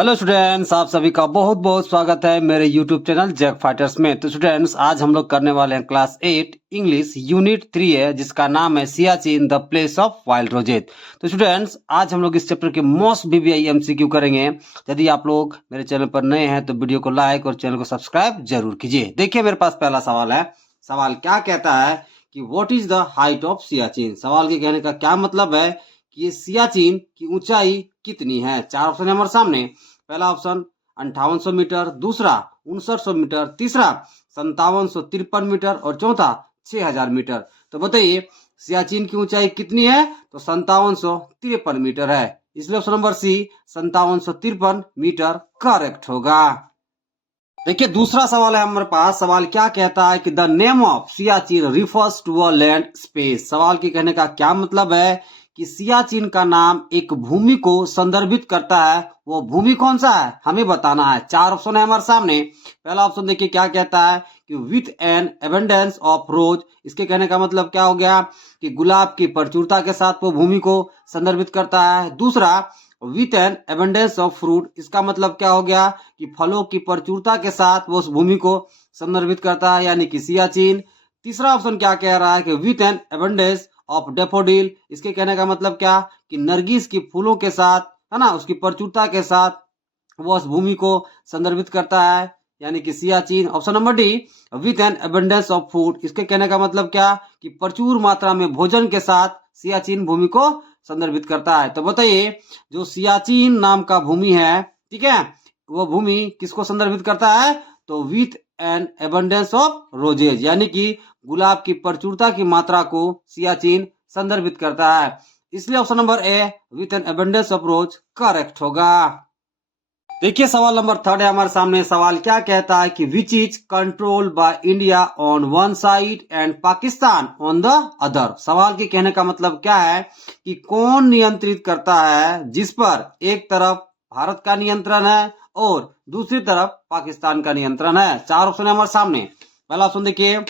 Hello students, आप सभी का बहुत बहुत स्वागत है मेरे यूट्यूब चैनल जैक फाइटर्स में। तो स्टूडेंट्स, आज हम लोग करने वाले हैं क्लास 8 इंग्लिश यूनिट 3 है, जिसका नाम है Siachen the place of wild roses. तो स्टूडेंट्स, आज हम लोग इस चैप्टर के मोस्ट बीबीआई एमसीक्यू करेंगे। यदि आप लोग मेरे चैनल पर नए हैं तो वीडियो को लाइक और चैनल को सब्सक्राइब जरूर कीजिए। देखिए, मेरे पास पहला सवाल है। सवाल क्या कहता है कि what is the height of Siachen. सवाल के कहने का क्या मतलब है कि ये सियाचिन की ऊंचाई कितनी है। चार ऑप्शन है हमारे सामने। पहला ऑप्शन 5800 मीटर, दूसरा 5900 मीटर, तीसरा 5753 मीटर और चौथा 6000 मीटर। तो बताइए सियाचिन की ऊंचाई कितनी है। तो 5753 मीटर है, इसलिए ऑप्शन नंबर सी 5753 मीटर करेक्ट होगा। देखिए, दूसरा सवाल है हमारे पास। सवाल क्या कहता है कि the name of Siachen refers to a land space. सवाल के कहने का क्या मतलब है कि सियाचिन का नाम एक भूमि को संदर्भित करता है। वो भूमि कौन सा है हमें बताना है। चार ऑप्शन है हमारे सामने। पहला ऑप्शन देखिए क्या कहता है कि विथ एन एबंडेंस ऑफ रोज। इसके कहने का मतलब क्या हो गया कि गुलाब की प्रचुरता के साथ वो भूमि को संदर्भित करता है। दूसरा with an abundance of fruit. इसका मतलब क्या हो गया कि फलों की प्रचुरता के साथ वो उस भूमि को संदर्भित करता है, यानी कि सियाचिन। तीसरा ऑप्शन क्या कह रहा है कि with an abundance of daffodil. इसके कहने का मतलब क्या कि नरगिस की फूलों के साथ, है ना, उसकी प्रचुरता के साथ वो उस भूमि को संदर्भित करता है, यानी कि Siachen. Option number D with an abundance of food. इसके कहने का मतलब क्या कि प्रचुर मात्रा में भोजन के साथ सियाचिन भूमि को संदर्भित करता है। तो बताइए, जो सियाचिन नाम का भूमि है, ठीक है, वो भूमि किसको संदर्भित करता है। तो with an abundance of roses, यानी कि गुलाब की प्रचुरता की मात्रा को सियाचिन संदर्भित करता है, इसलिए option number A with an abundance of rose correct होगा। देखिए, सवाल नंबर थर्ड है हमारे सामने। सवाल क्या कहता है कि which is control by India on one side and Pakistan on the other. सवाल के कहने का मतलब क्या है कि कौन नियंत्रित करता है जिस पर एक तरफ भारत का नियंत्रण है और दूसरी तरफ पाकिस्तान का नियंत्रण है। चार ऑप्शन है हमारे सामने। पहला ऑप्शन देखिए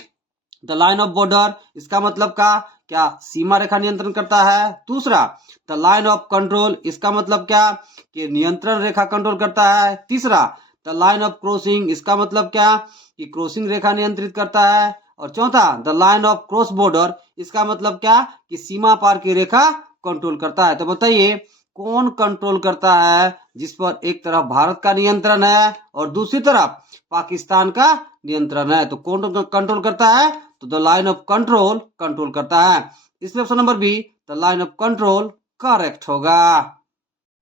द लाइन ऑफ बॉर्डर। इसका मतलब का क्या सीमा रेखा नियंत्रण करता है। दूसरा द लाइन ऑफ कंट्रोल। इसका मतलब क्या कि नियंत्रण रेखा कंट्रोल करता है। तीसरा द लाइन ऑफ क्रॉसिंग। इसका मतलब क्या कि क्रॉसिंग रेखा नियंत्रित करता है। और चौथा the line of cross border. इसका मतलब क्या कि सीमा पार की रेखा कंट्रोल करता है। तो बताइए कौन कंट्रोल करता है जिस पर एक तरफ भारत का नियंत्रण है और दूसरी तरफ पाकिस्तान का नियंत्रण है। तो कौन कंट्रोल करता है। तो the line of control control करता है, इसलिए option number B the line of control correct होगा।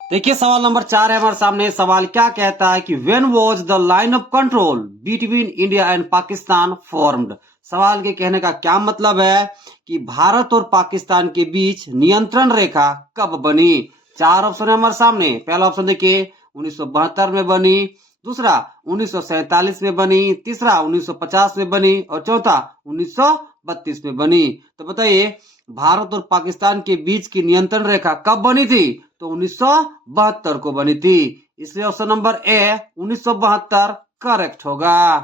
देखिए, सवाल नंबर 4 है हमारे सामने। सवाल क्या कहता है कि when was the line of control between India and Pakistan formed. सवाल के कहने का क्या मतलब है कि भारत और पाकिस्तान के बीच नियंत्रण रेखा कब बनी। चार ऑप्शन है हमारे सामने। पहला ऑप्शन देखिए 1972 में बनी, दूसरा 1947 में बनी, तीसरा 1950 में बनी और चौथा 1932 में बनी। तो बताइए भारत और पाकिस्तान के बीच की नियंत्रण रेखा कब बनी थी। तो 1972 को बनी थी, इसलिए ऑप्शन नंबर ए 1972 करेक्ट होगा।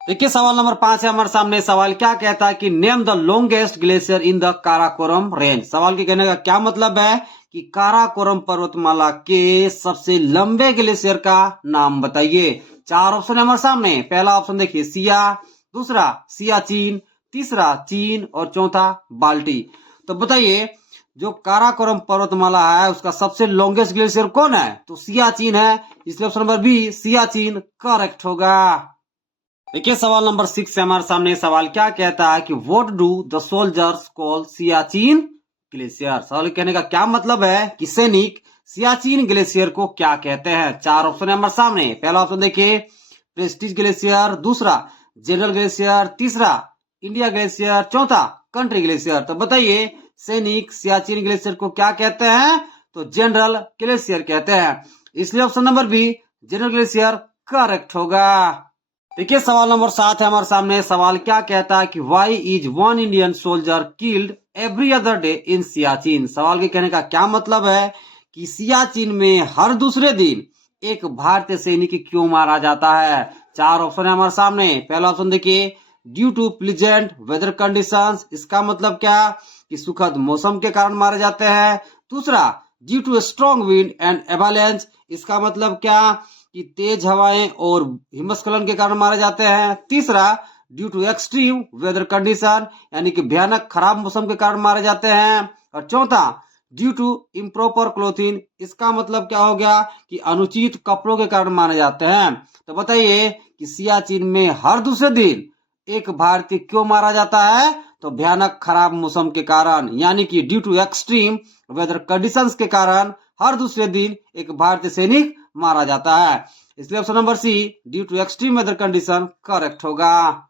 देखिए, सवाल नंबर 5 है हमारे सामने। सवाल क्या कहता है कि name the longest glacier in the Karakoram range. सवाल के कहने का क्या मतलब है कि काराकोरम पर्वतमाला के सबसे लंबे ग्लेशियर का नाम बताइए। चार ऑप्शन है हमारे सामने। पहला ऑप्शन देखिए सिया, दूसरा सियाचिन, तीसरा चीन और चौथा बाल्टी। तो बताइए जो काराकोरम पर्वतमाला है उसका सबसे लॉन्गेस्ट ग्लेशियर कौन है। तो सियाचिन है, इसलिए option number B Siachen correct होगा। देखिए, सवाल नंबर 6 है हमारे सामने। सवाल क्या कहता है कि what do the soldiers call Siachen glacier. सवाल कहने का क्या मतलब है कि सैनिक सियाचिन ग्लेशियर को क्या कहते हैं। चार ऑप्शन है हमारे सामने। पहला ऑप्शन देखिए प्रेस्टीज ग्लेशियर, दूसरा जनरल ग्लेशियर, तीसरा इंडिया ग्लेशियर, चौथा कंट्री ग्लेशियर। तो बताइए सैनिक सियाचिन ग्लेशियर को क्या कहते हैं। तो जनरल ग्लेशियर कहते हैं, इसलिए option number B general glacier correct होगा। देखिए, सवाल नंबर 7 है हमारे सामने। सवाल क्या कहता है कि why is one Indian soldier killed every other day in Siachen. सवाल के कहने का क्या मतलब है कि सियाचिन में हर दूसरे दिन एक भारतीय सैनिक क्यों मारा जाता है। चार ऑप्शन है हमारे सामने। पहला ऑप्शन देखिए due to pleasant weather conditions. इसका मतलब क्या कि सुखद मौसम के कारण मारे जाते हैं। दूसरा due to strong wind and avalanche, इसका मतलब क्या कि तेज हवाएं और हिमस्खलन के कारण मारे जाते हैं। तीसरा, due to extreme weather condition, यानी कि भयानक खराब मौसम के कारण मारे जाते हैं। और चौथा, ड्यू टू इम्प्रॉपर क्लोथिंग, इसका मतलब क्या हो गया कि अनुचित कपड़ों के कारण मारे जाते हैं। तो बताइए कि सियाचिन में हर दूसरे दिन एक भारतीय क्यों मारा जाता है? तो भयानक खराब मौसम के कारण, यानी कि due to extreme weather conditions के कारण हर दूसरे दिन एक भारतीय सैनिक मारा जाता है। इसलिए option number C, due to extreme weather condition, correct होगा।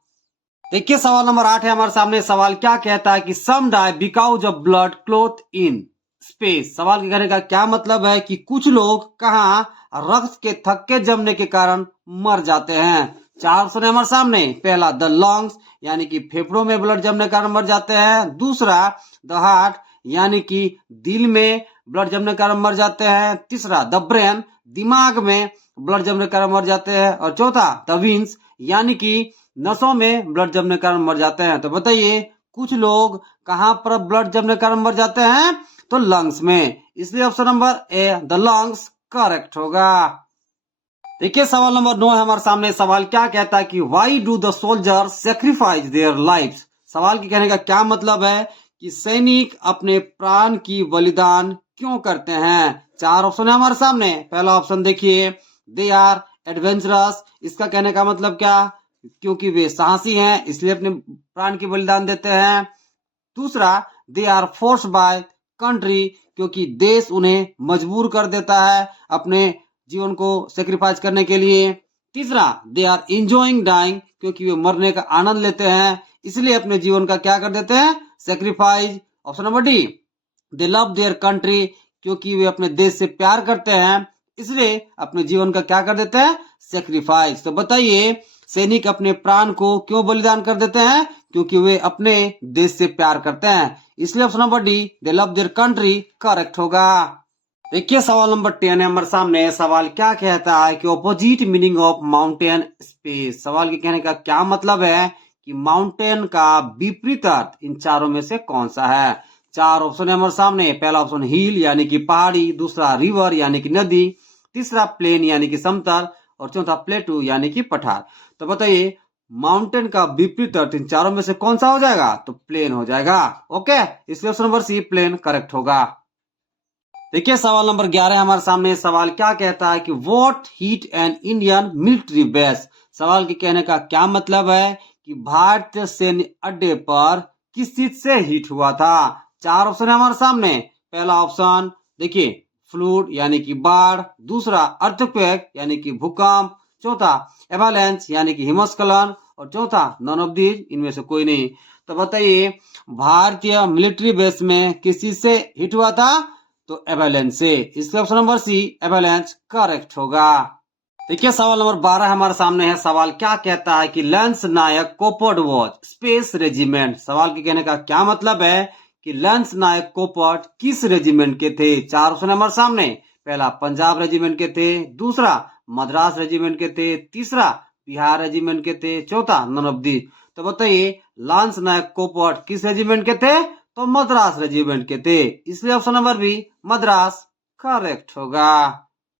देखिए सवाल नंबर 8 है हमारे सामने। सवाल क्या कहता है कि some die because of blood clot in space. सवाल के कहने का क्या मतलब है कि कुछ लोग कहाँ रक्त के थक्के जमने के कारण मर जाते हैं। चार ऑप्शन है हमारे सामने। पहला, द लंग्स, यानी कि फेफड़ों में ब्लड जमने के कारण मर जाते हैं। दूसरा, द हार्ट, यानी कि दिल में ब्लड जमने के कारण मर जाते हैं। तीसरा, द ब्रेन, दिमाग में ब्लड जमने के कारण मर जाते हैं। और चौथा, द विंस, यानी कि नसों में ब्लड जमने के कारण मर जाते हैं। तो बताइए कुछ लोग कहाँ पर ब्लड जमने के कारण मर जाते हैं? तो लंग्स में। इसलिए option number A, the lungs, correct होगा। देखिए सवाल नंबर 9 है हमारे सामने। सवाल क्या कहता है कि why do the soldier sacrifice their lives. सवाल के कहने का क्या मतलब है कि सैनिक अपने प्राण की बलिदान क्यों करते हैं। चार ऑप्शन है हमारे सामने। पहला ऑप्शन देखिए, दे आर एडवेंचरस, इसका कहने का मतलब क्या, क्योंकि वे साहसी हैं इसलिए अपने प्राण की बलिदान देते हैं। दूसरा, they are force by country, क्योंकि देश उन्हें मजबूर कर देता है अपने जीवन को सेक्रीफाइस करने के लिए। तीसरा, दे आर इंजॉइंग डाइंग, क्योंकि वे मरने का आनंद लेते हैं इसलिए अपने जीवन का क्या कर देते हैं, sacrifice. Option number D, they love their country, क्योंकि वे अपने देश से प्यार करते हैं इसलिए अपने जीवन का क्या कर देते हैं, सेक्रीफाइस। तो बताइए सैनिक अपने प्राण को क्यों बलिदान कर देते हैं? क्योंकि वे अपने देश से प्यार करते हैं इसलिए option number D, they love their country, correct होगा। देखिए सवाल नंबर 10 है हमारे सामने। सवाल क्या कहता है कि opposite meaning of mountain space. सवाल के कहने का क्या मतलब है कि माउंटेन का विपरीत अर्थ इन चारों में से कौन सा है। चार ऑप्शन है हमारे सामने। पहला ऑप्शन हिल, यानी कि पहाड़ी। दूसरा, रिवर, यानी कि नदी। तीसरा, प्लेन, यानी कि समतल। और चौथा, प्लेटू, यानी कि पठार। तो बताइए माउंटेन का विपरीत अर्थ इन चारों में से कौन सा हो जाएगा? तो प्लेन हो जाएगा। ओके, इसलिए option number C, plane, correct होगा। देखिए सवाल नंबर 11 हमारे सामने। सवाल क्या कहता है कि what heat an Indian military base. सवाल के कहने का क्या मतलब है कि भारतीय सैन्य अड्डे पर किस चीज से हीट हुआ था। चार ऑप्शन है हमारे सामने। पहला ऑप्शन देखिए, फ्लूड, यानी कि बाढ़। दूसरा, अर्थक्वेक, यानी कि भूकंप। चौथा, एवालांच, यानी कि हिमस्खलन। और चौथा, नन ऑफ दीज, इनमें से कोई नहीं। तो बताइए भारतीय मिलिट्री बेस में किस चीज से हिट हुआ था? तो एवालांच से। इसलिए ऑप्शन नंबर सी, एवालांच, करेक्ट होगा। देखिए सवाल नंबर 12 हमारे सामने है। सवाल क्या कहता है कि lance Naik Koppad was space regiment. सवाल के कहने का क्या मतलब है कि लंस नायक कोपट किस रेजिमेंट के थे। चार ऑप्शन हमारे सामने। पहला, पंजाब रेजिमेंट के थे। दूसरा, मद्रास रेजिमेंट के थे। तीसरा, बिहार रेजिमेंट के थे। चौथा, नन ऑफ दी। तो बताइए लंस नायक कोपट किस रेजिमेंट के थे? तो मद्रास रेजिमेंट के थे। इसलिए option number B, Madras, correct होगा।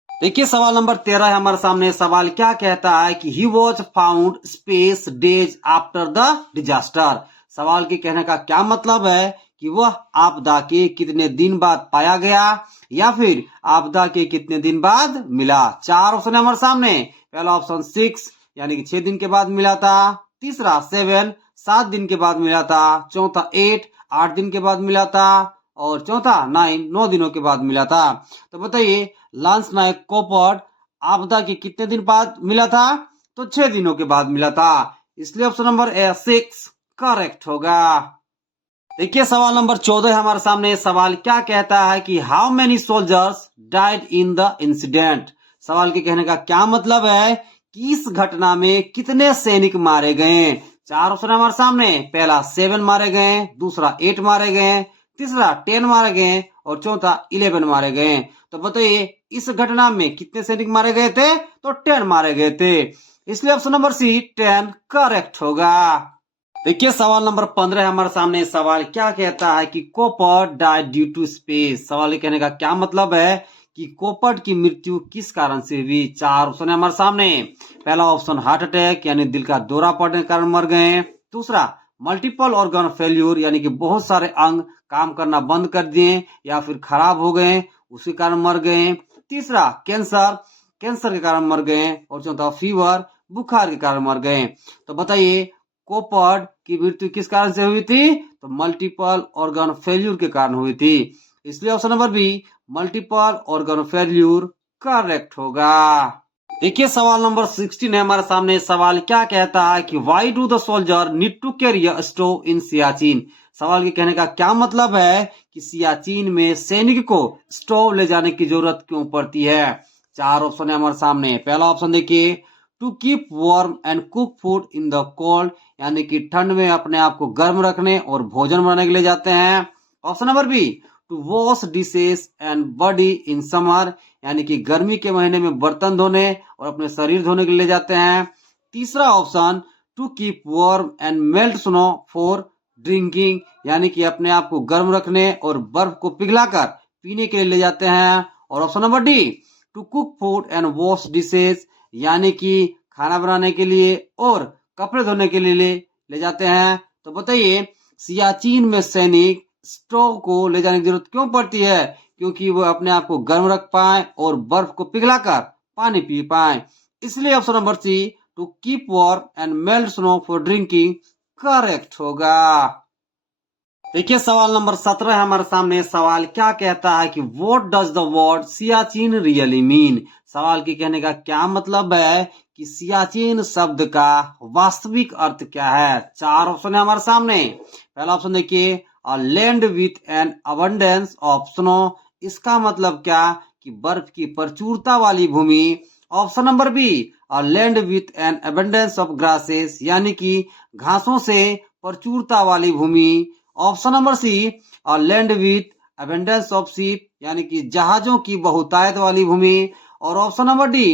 देखिए सवाल नंबर 13 है हमारे सामने। सवाल क्या कहता है कि he was found space days after the disaster. सवाल के कहने का क्या मतलब है कि वह आपदा के कितने दिन बाद पाया गया या फिर आपदा के कितने दिन बाद मिला। चार ऑप्शन है हमारे सामने। पहला ऑप्शन 6, यानी कि 6 दिन के बाद मिला था। तीसरा, 7, 7 दिन के बाद मिला था। चौथा, 8, 8 दिन के बाद मिला था। और चौथा, 9, 9 दिनों के बाद मिला था। तो बताइए लांस नायक कोपट आपदा के कितने दिन बाद मिला था? तो 6 दिनों के बाद मिला था। इसलिए ऑप्शन नंबर ए, 6, करेक्ट होगा। देखिए सवाल नंबर 14 हमारे सामने। सवाल क्या कहता है कि how many soldiers died in the incident. सवाल के कहने का क्या मतलब है कि इस घटना में कितने सैनिक मारे गए। चार ऑप्शन हमारे सामने। पहला, 7 मारे गए। दूसरा, 8 मारे गए। तीसरा, 10 मारे गए। और चौथा, 11 मारे गए। तो बताइए इस घटना में कितने सैनिक मारे गए थे? तो 10 मारे गए थे। इसलिए ऑप्शन नंबर सी, 10, करेक्ट होगा। देखिए सवाल नंबर 15 हमारे सामने। सवाल क्या कहता है कि कोपर्ट डाइड ड्यू टू स्पेस। सवाल ये कहने का क्या मतलब है कि कोपर्ट की मृत्यु किस कारण से हुई। चार ऑप्शन है हमारे सामने। पहला ऑप्शन हार्ट अटैक यानी दिल का दौरा पड़ने के कारण मर गए। दूसरा मल्टीपल ऑर्गन फेल्यूर यानी कि बहुत सारे अंग काम करना बंद कर दिए या फिर खराब हो गए, उसी कारण मर गए। तीसरा कैंसर, कैंसर के कारण मर गए। और चौथा फीवर, बुखार के कारण मर गए। तो बताइए कोपर्ट की मृत्यु किस कारण से हुई थी। तो मल्टीपल ऑर्गन फेल्यूर के कारण हुई थी। इसलिए option number be multiple organ failure correct होगा। देखिए सवाल नंबर 16 है हमारे सामने। सवाल क्या कहता है कि why do the soldier need to carry a stove in Siachen. सवाल के कहने का क्या मतलब है कि सियाचिन में सैनिक को स्टोव ले जाने की जरूरत क्यों पड़ती है। चार ऑप्शन है हमारे सामने। पहला ऑप्शन देखिए to keep warm and cook food in the cold यानी कि ठंड में अपने आप को गर्म रखने और भोजन बनाने के लिए जाते हैं। Option number B to wash dishes and body in summer यानी कि गर्मी के महीने में बर्तन धोने और अपने शरीर धोने के लिए जाते हैं। तीसरा option to keep warm and melt snow for drinking यानी कि अपने आप को गर्म रखने और बर्फ को पिघलाकर पीने के लिए ले जाते हैं। और option number D to cook food and wash dishes यानी कि खाना बनाने के लिए और कपड़े धोने के लिए ले जाते हैं। तो बताइए सियाचिन में सैनिक स्टोव को ले जाने की जरूरत क्यों पड़ती है। क्योंकि वो अपने आप को गर्म रख पाए और बर्फ को पिघलाकर पानी पी पाए। इसलिए option number C to keep warm and melt snow for drinking correct होगा। देखिए सवाल नंबर 17 है हमारे सामने। सवाल क्या कहता है कि what does the word Siachen really mean. सवाल के कहने का क्या मतलब है कि सियाचिन शब्द का वास्तविक अर्थ क्या है। चार ऑप्शन है हमारे सामने। पहला ऑप्शन देखिए a land with an abundance of snow. इसका मतलब क्या कि बर्फ की प्रचुरता वाली भूमि। Option number B a land with an abundance of grasses यानी कि घासों से प्रचुरता वाली भूमि। Option number C a land with abundance of ship यानी कि जहाजों की बहुतायत वाली भूमि। और option number D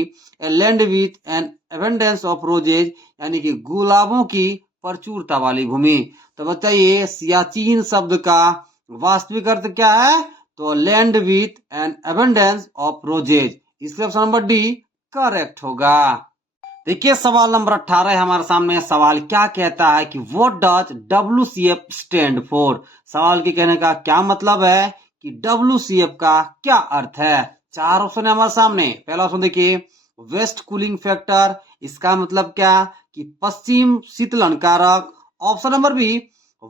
a land with an abundance of roses यानी कि गुलाबों की प्रचुरता वाली भूमि। तो बताइए सियाचिन शब्द का वास्तविक अर्थ क्या है। तो land with an abundance of roses. इसलिए ऑप्शन नंबर डी करेक्ट होगा। देखिए सवाल नंबर 18 है हमारे सामने। सवाल क्या कहता है कि what does WCF stand for. सवाल के कहने का क्या मतलब है कि WCF का क्या अर्थ है। चार ऑप्शन है हमारे सामने। पहला ऑप्शन देखिए वेस्ट कूलिंग फैक्टर। इसका मतलब क्या कि पश्चिम शीतलन कारक। Option number B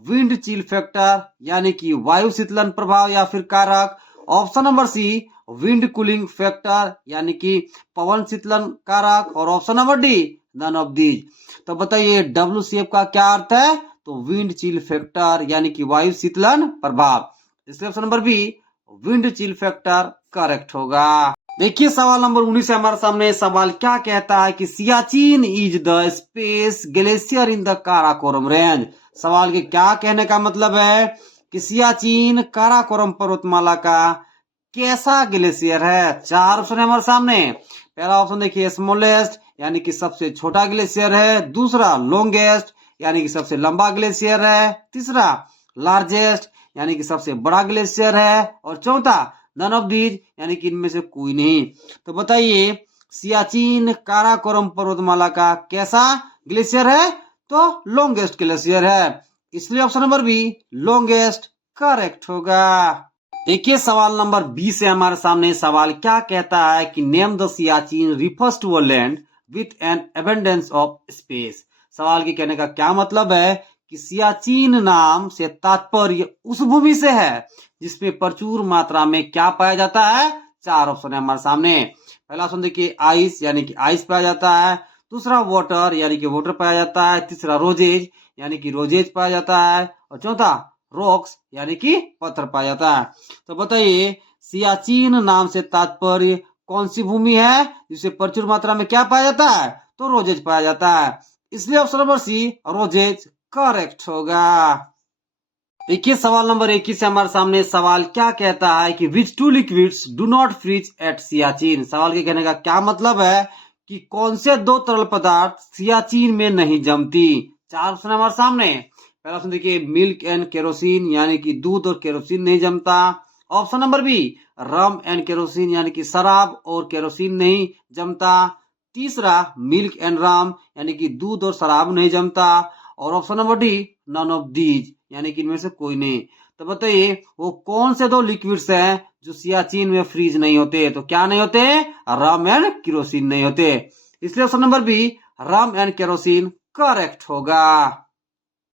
wind chill factor यानी कि वायु शीतलन प्रभाव या फिर कारक। Option number C wind cooling factor यानी कि पवन शीतलन कारक। और option number D none of these. तो बताइए WCF का क्या अर्थ है। तो विंड चिल फैक्टर यानी कि वायु शीतलन प्रभाव। इसलिए option number B wind chill factor correct होगा। देखिए सवाल नंबर 19 है हमारे सामने। सवाल क्या कहता है कि Siachen is the space glacier in the Karakoram range. सवाल के क्या कहने का मतलब है कि सियाचिन काराकोरम पर्वतमाला का कैसा ग्लेशियर है। चार ऑप्शन है हमारे सामने। पहला ऑप्शन देखिए स्मॉलेस्ट यानी कि सबसे छोटा ग्लेशियर है। दूसरा लॉन्गेस्ट यानी कि सबसे लंबा ग्लेशियर है। तीसरा लार्जेस्ट यानी कि सबसे बड़ा ग्लेशियर है। और चौथा नन ऑफ दीज यानी कि इनमें से कोई नहीं। तो बताइए सियाचिन काराकोरम पर्वतमाला का कैसा ग्लेशियर है। तो लॉन्गेस्ट ग्लेशियर है। इसलिए option number B longest correct होगा। देखिए सवाल नंबर 20 है हमारे सामने। सवाल क्या कहता है कि name the Siachen refers to a land with an abundance of space. सवाल के कहने का क्या मतलब है कि सियाचिन नाम से तात्पर्य उस भूमि से है जिसमें प्रचुर मात्रा में क्या पाया जाता है। चार ऑप्शन है हमारे सामने। पहला ऑप्शन देखिए आइस यानी कि आइस पाया जाता है। दूसरा वाटर यानी कि वाटर पाया जाता है। तीसरा रोजेज यानी कि रोजेज पाया जाता है। और चौथा रॉक्स यानी कि पत्थर पाया जाता है। तो बताइए सियाचिन नाम से तात्पर्य कौन सी भूमि है जिसे प्रचुर मात्रा में क्या पाया जाता है। तो रोजेज पाया जाता है। इसलिए option number C roses correct होगा। देखिए सवाल नंबर 21 से हमारे सामने। सवाल क्या कहता है कि which two liquids do not freeze at Siachen. सवाल के कहने का क्या मतलब है कि कौन से दो तरल पदार्थ सियाचिन में नहीं जमती। चार ऑप्शन है हमारे सामने। पहला ऑप्शन देखिए मिल्क एंड केरोसिन यानी कि दूध और केरोसिन नहीं जमता। Option number B rum and kerosene यानी कि शराब और केरोसिन नहीं जमता। तीसरा मिल्क एंड रम यानी कि दूध और शराब नहीं जमता। और option number D none of these यानी कि इनमें से कोई नहीं। तो बताइए वो कौन से दो लिक्विड्स हैं जो सियाचिन में फ्रीज नहीं होते? तो क्या नहीं होते? रम एंड केरोसिन नहीं होते। इसलिए option number B rum and kerosene correct होगा।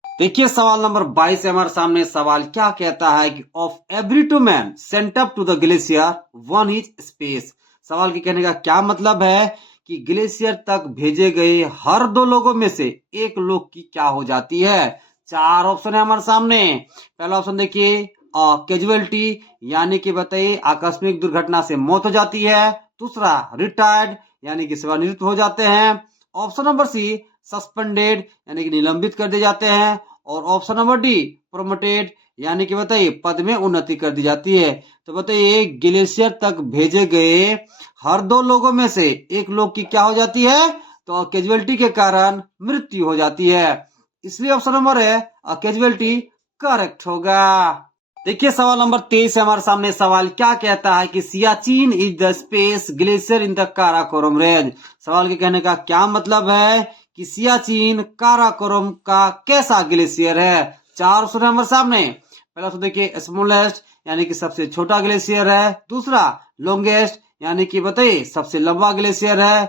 देखिए सवाल नंबर 22 है हमारे सामने। सवाल क्या कहता है कि of every two man sent up to the glacier one is space. सवाल के कहने का क्या मतलब है कि ग्लेशियर तक भेजे गए हर दो लोगों में से एक लोग की क्या हो जाती है? चार ऑप्शन है हमारे सामने। पहला ऑप्शन देखिए कैजुअलिटी यानी कि बताइए आकस्मिक दुर्घटना से मौत हो जाती है। दूसरा रिटायर्ड यानी कि सेवानिवृत्त हो जाते हैं। ऑप्शन नंबर सी सस्पेंडेड यानी कि निलंबित कर दिए जाते हैं। और ऑप्शन नंबर डी प्रोमोटेड यानी कि बताइए पद में उन्नति कर दी जाती है। तो बताइए ग्लेशियर तक भेजे गए हर दो लोगों में से एक लोग की क्या हो जाती है? तो कैजुअलिटी के कारण मृत्यु हो जाती है। इसलिए ऑप्शन नंबर है कैजुअलिटी करेक्ट होगा। देखिए सवाल नंबर 23 है हमारे सामने। सवाल क्या कहता है कि Siachen is the space glacier in the Karakoram range. सवाल के कहने का क्या मतलब है कि सियाचिन काराकोरम का कैसा ग्लेशियर है? चार ऑप्शन है हमारे सामने। पहला ऑप्शन देखिए स्मॉलेस्ट यानी कि सबसे छोटा ग्लेशियर है। दूसरा लॉन्गेस्ट यानी कि बताइए सबसे लंबा ग्लेशियर है।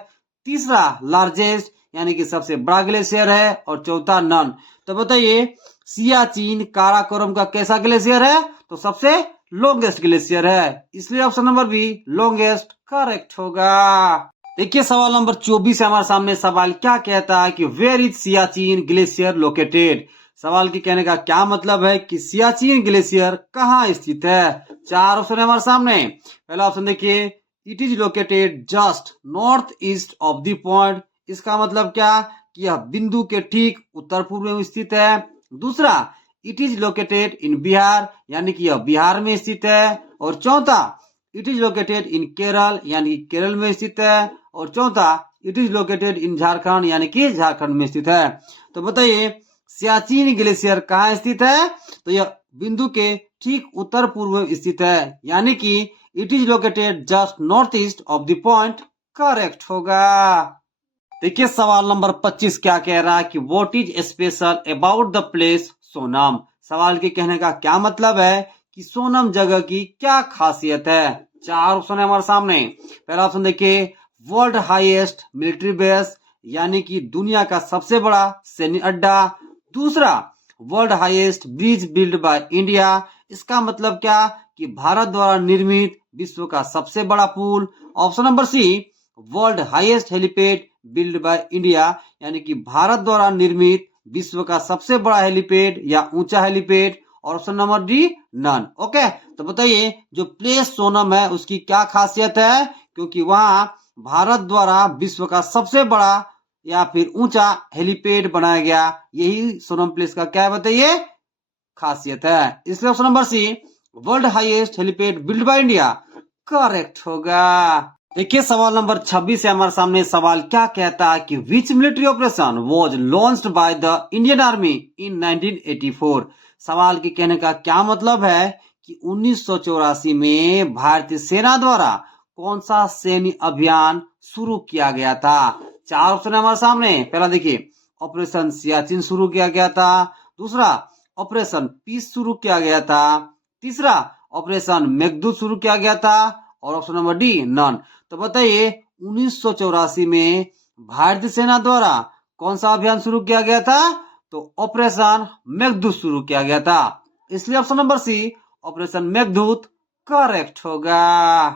तीसरा लार्जेस्ट यानी कि सबसे बड़ा ग्लेशियर है। और चौथा नन। तो बताइए सियाचिन काराकोरम का कैसा ग्लेशियर है? तो सबसे लॉन्गेस्ट ग्लेशियर है। इसलिए option number B longest correct होगा। देखिए सवाल नंबर 24 है हमारे सामने। सवाल क्या कहता है कि where is Siachen glacier located. सवाल के कहने का क्या मतलब है कि सियाचिन ग्लेशियर कहाँ स्थित है? चार ऑप्शन है हमारे सामने। पहला ऑप्शन देखिए it is located just north east of the point. इसका मतलब क्या कि यह बिंदु के ठीक उत्तर पूर्व में स्थित है। दूसरा it is located in Bihar यानी कि यह बिहार में स्थित है। और चौथा it is located in Kerala यानी कि केरल में स्थित है। और चौथा it is located in Jharkhand यानी कि झारखंड में स्थित है। तो बताइए सियाचिन ग्लेशियर कहाँ स्थित है? तो यह बिंदु के ठीक उत्तर पूर्व में स्थित है यानी कि it is located just north east of the point correct होगा। देखिए सवाल नंबर 25 क्या कह रहा है कि what is special about the place Sonam. सवाल के कहने का क्या मतलब है कि सोनम जगह की क्या खासियत है? चार ऑप्शन है हमारे सामने। पहला ऑप्शन देखिए वर्ल्ड हाईएस्ट मिलिट्री बेस यानी कि दुनिया का सबसे बड़ा सैन्य अड्डा। दूसरा world highest bridge build by India. इसका मतलब क्या कि भारत द्वारा निर्मित विश्व का सबसे बड़ा पुल। Option number C world highest helipad build by India यानी कि भारत द्वारा निर्मित विश्व का सबसे बड़ा हेलीपैड या ऊंचा हेलीपैड। और option number D none. Okay तो बताइए जो प्लेस सोनम है उसकी क्या खासियत है? क्योंकि वहां भारत द्वारा विश्व का सबसे बड़ा या फिर ऊंचा हेलीपैड बनाया गया। यही सोनम प्लेस का क्या है बताइए खासियत है। इसलिए option number C world highest helipad build by India correct होगा। देखिए सवाल नंबर 26 है हमारे सामने। सवाल क्या कहता है कि which military operation was launched by the Indian army in 1984। सवाल के कहने का क्या मतलब है कि 1984 में भारतीय सेना द्वारा कौन सा सैन्य अभियान शुरू किया गया था? चार ऑप्शन है हमारे सामने। पहला देखिए ऑपरेशन सियाचिन शुरू किया गया था। दूसरा ऑपरेशन पीस शुरू किया गया था। तीसरा ऑपरेशन मेघदूत शुरू किया गया था। और ऑप्शन नंबर डी नन। तो बताइए 1984 में भारतीय सेना द्वारा कौन सा अभियान शुरू किया गया था? तो ऑपरेशन मेघदूत शुरू किया गया था। इसलिए option number C operation Meghdoot correct होगा।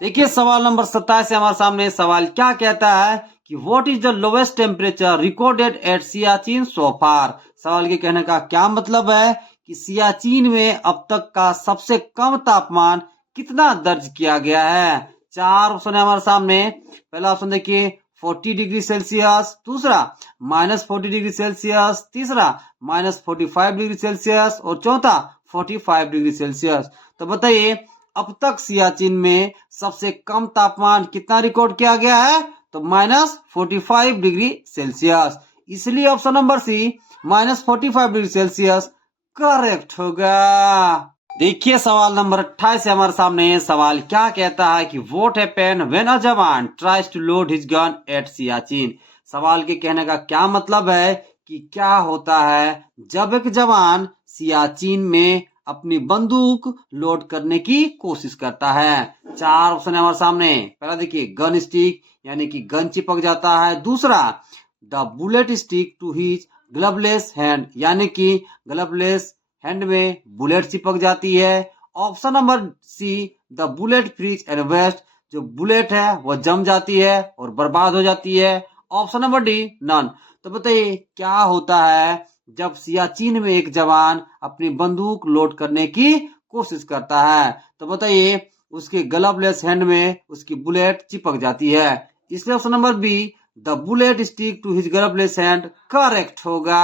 देखिए सवाल नंबर 27 है हमारे सामने। सवाल क्या कहता है कि what is the lowest temperature recorded at Siachen so far. सवाल के कहने का क्या मतलब है कि सियाचिन में अब तक का सबसे कम तापमान कितना दर्ज किया गया है? चार ऑप्शन है हमारे सामने। पहला ऑप्शन देखिए 40 डिग्री सेल्सियस। दूसरा -40 डिग्री सेल्सियस। तीसरा -45 डिग्री सेल्सियस। और चौथा 45 डिग्री सेल्सियस। तो बताइए अब तक सियाचिन में सबसे कम तापमान कितना रिकॉर्ड किया गया है? तो -45 डिग्री सेल्सियस। इसलिए option number C -45 degree Celsius correct होगा। देखिए सवाल नंबर 28 है हमारे सामने। सवाल क्या कहता है कि what happened when a jawan tries to load his gun at Siachen. सवाल के कहने का क्या मतलब है कि क्या होता है जब एक जवान सियाचिन में अपनी बंदूक लोड करने की कोशिश करता है। चार ऑप्शन है हमारे सामने। पहला देखिए गन स्टिक यानी कि गन चिपक जाता है। दूसरा the bullet stick to his gloveless hand यानी कि ग्लवलेस हैंड में बुलेट चिपक जाती है। Option number C the bullet freeze and waste, जो बुलेट है वो जम जाती है और बर्बाद हो जाती है। Option number D none. तो बताइए क्या होता है जब सियाचिन में एक जवान अपनी बंदूक लोड करने की कोशिश करता है। तो बताइए उसके ग्लवलेस हैंड में उसकी बुलेट चिपक जाती है। इसलिए option number B the bullet stick to his gloveless hand correct होगा।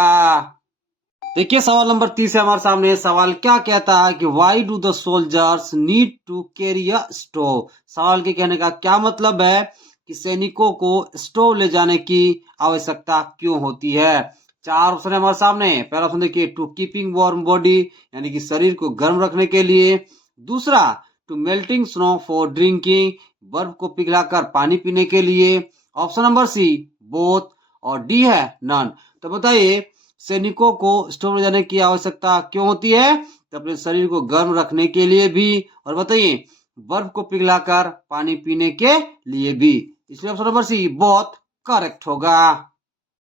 देखिए सवाल नंबर 30 है हमारे सामने। सवाल क्या कहता है कि why do the soldiers need to carry a stove. सवाल के कहने का क्या मतलब है कि सैनिकों को स्टोव ले जाने की आवश्यकता क्यों होती है। चार ऑप्शन है हमारे सामने। पहला ऑप्शन देखिए टू कीपिंग वार्म बॉडी यानी कि शरीर को गर्म रखने के लिए। दूसरा to melting snow for drinking, बर्फ को पिघलाकर पानी पीने के लिए। ऑप्शन नंबर सी बोथ और डी है नन। तो बताइए सैनिकों को स्टोव ले जाने की आवश्यकता क्यों होती है। तो अपने शरीर को गर्म रखने के लिए भी और बताइए बर्फ को पिघलाकर पानी पीने के लिए भी। इसलिए ऑप्शन नंबर सी बहुत करेक्ट होगा।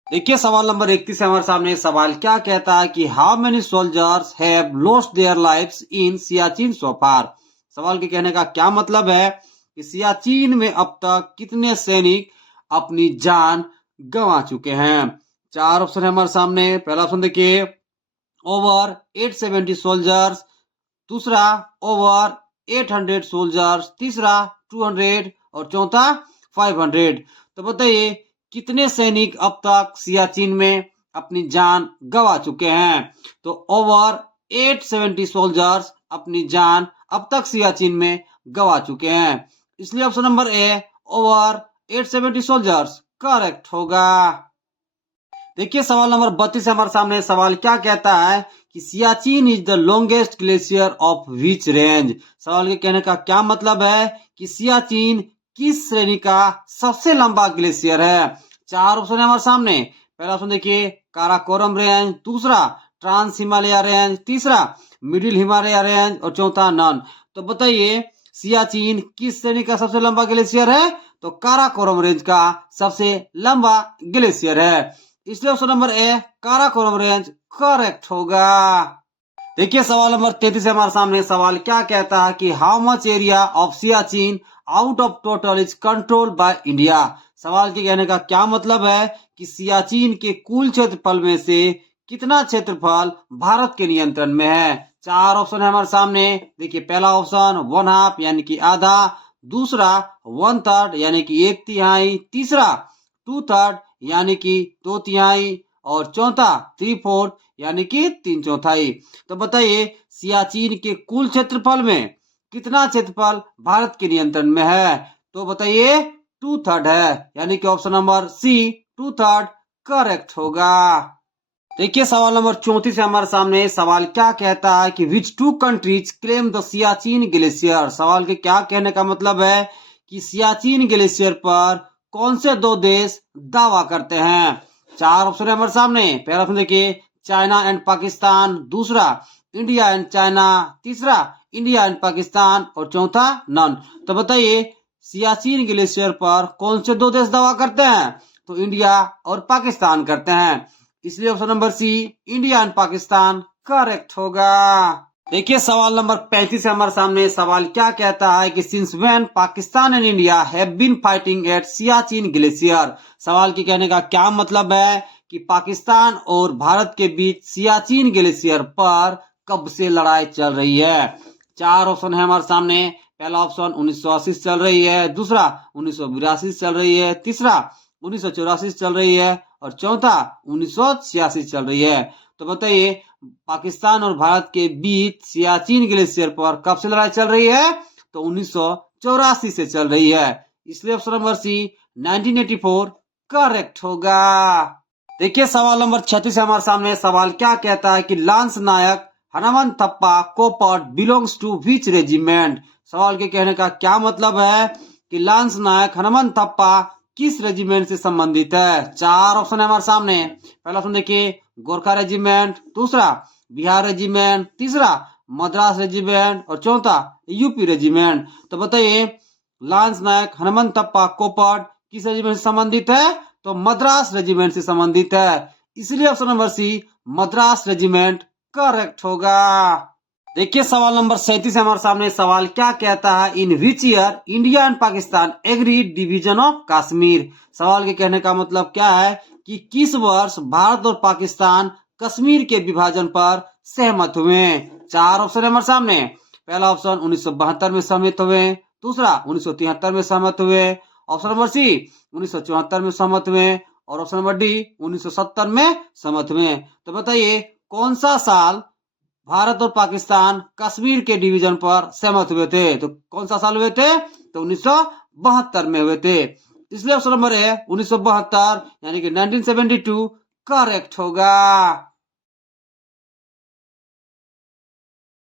देखिए सवाल नंबर 31 है हमारे सामने। सवाल क्या कहता है कि how many soldiers have lost their lives in Siachen so far. सवाल के कहने का क्या मतलब है कि सियाचिन में अब तक कितने सैनिक अपनी जान गंवा चुके हैं। चार ऑप्शन है हमारे सामने। पहला ऑप्शन देखिए ओवर 870 सोल्जर्स। दूसरा ओवर 800 सोल्जर्स। तीसरा 200 और चौथा 500। तो बताइए कितने सैनिक अब तक सियाचिन में अपनी जान गंवा चुके हैं। तो ओवर 870 सोल्जर्स अपनी जान अब तक सियाचिन में गंवा चुके हैं। इसलिए option number A over 870 soldiers correct होगा। देखिए सवाल नंबर 32 है हमारे सामने। सवाल क्या कहता है कि Siachen is the longest glacier of which range. सवाल के कहने का क्या मतलब है कि सियाचिन किस श्रेणी का सबसे लंबा ग्लेशियर है। चार ऑप्शन है हमारे सामने। पहला ऑप्शन देखिए काराकोरम रेंज। दूसरा ट्रांस हिमालय रेंज। तीसरा मिडिल हिमालय रेंज और चौथा नन। तो बताइए सियाचिन किस श्रेणी का सबसे लंबा ग्लेशियर है। तो काराकोरम रेंज का सबसे लंबा ग्लेशियर है। इसलिए option number A Karakoram range correct होगा। देखिए सवाल नंबर 33 है हमारे सामने। सवाल क्या कहता है कि how much area of Siachen out of total is controlled by India. सवाल के कहने का क्या मतलब है कि सियाचिन के कुल क्षेत्रफल में से कितना क्षेत्रफल भारत के नियंत्रण में है। चार ऑप्शन है हमारे सामने। देखिए पहला ऑप्शन 1/2 यानी कि आधा। दूसरा 1/3 यानी कि 1/3। तीसरा 2/3 यानी कि 2/3 और चौथा 3/4 यानी कि 3/4। तो बताइए सियाचिन के कुल क्षेत्रफल में कितना क्षेत्रफल भारत के नियंत्रण में है। तो बताइए 2/3 है यानी कि ऑप्शन नंबर सी 2/3 करेक्ट होगा। देखिए सवाल नंबर 34 है हमारे सामने। सवाल क्या कहता है कि which two countries claim the Siachen glacier. सवाल के क्या कहने का मतलब है कि सियाचिन ग्लेशियर पर कौन से दो देश दावा करते हैं। चार ऑप्शन है हमारे सामने। पहला ऑप्शन देखिए चाइना एंड पाकिस्तान। दूसरा इंडिया एंड चाइना। तीसरा इंडिया एंड पाकिस्तान और चौथा नन। तो बताइए सियाचिन ग्लेशियर पर कौन से दो देश दावा करते हैं। तो इंडिया और पाकिस्तान करते हैं। इसलिए option number C India and Pakistan correct होगा। देखिए सवाल नंबर 35 है हमारे सामने। सवाल क्या कहता है कि since when Pakistan and India have been fighting at Siachen glacier. सवाल के कहने का क्या मतलब है कि पाकिस्तान और भारत के बीच सियाचिन ग्लेशियर पर कब से लड़ाई चल रही है। चार ऑप्शन है हमारे सामने। पहला ऑप्शन 1980 चल रही है। दूसरा 1982 चल रही है। तीसरा 1984 चल रही है और चौथा 1986 चल रही है। तो बताइए पाकिस्तान और भारत के बीच सियाचिन ग्लेशियर पर कब से लड़ाई चल रही है। तो 1984 से चल रही है। इसलिए ऑप्शन नंबर सी 1984 करेक्ट होगा। देखिए सवाल नंबर 36 हमारे सामने। सवाल क्या कहता है कि lance Naik Hanumanthappa Koppad belongs to which regiment. सवाल के कहने का क्या मतलब है कि लांस नायक हनुमंतप्पा किस रेजिमेंट से संबंधित है। चार ऑप्शन है हमारे सामने। पहला ऑप्शन देखिए गोरखा रेजिमेंट, दूसरा बिहार रेजिमेंट, तीसरा मद्रास रेजिमेंट और चौथा यूपी रेजिमेंट। तो बताइए लांस नायक हनुमंतप्पा कोपट किस रेजिमेंट से संबंधित है, तो मद्रास रेजिमेंट से संबंधित है, इसलिए option number C Madras regiment correct होगा। देखिए सवाल नंबर 37 हमारे सामने। सवाल क्या कहता है in which year India and Pakistan agreed division of Kashmir. सवाल के कहने का मतलब क्या है कि किस वर्ष भारत और पाकिस्तान कश्मीर के विभाजन पर सहमत हुए। चार ऑप्शन है हमारे सामने। पहला ऑप्शन 1972 में सहमत हुए, दूसरा 1973 में सहमत हुए, ऑप्शन नंबर सी 1974 में सहमत हुए और ऑप्शन नंबर डी 1970 में सहमत हुए। तो बताइए कौन सा साल भारत और पाकिस्तान कश्मीर के डिवीजन पर सहमत हुए थे। तो कौन सा साल हुए थे, तो 1972 में हुए थे, इसलिए ऑप्शन नंबर है 1972 यानी कि 1972 करेक्ट होगा।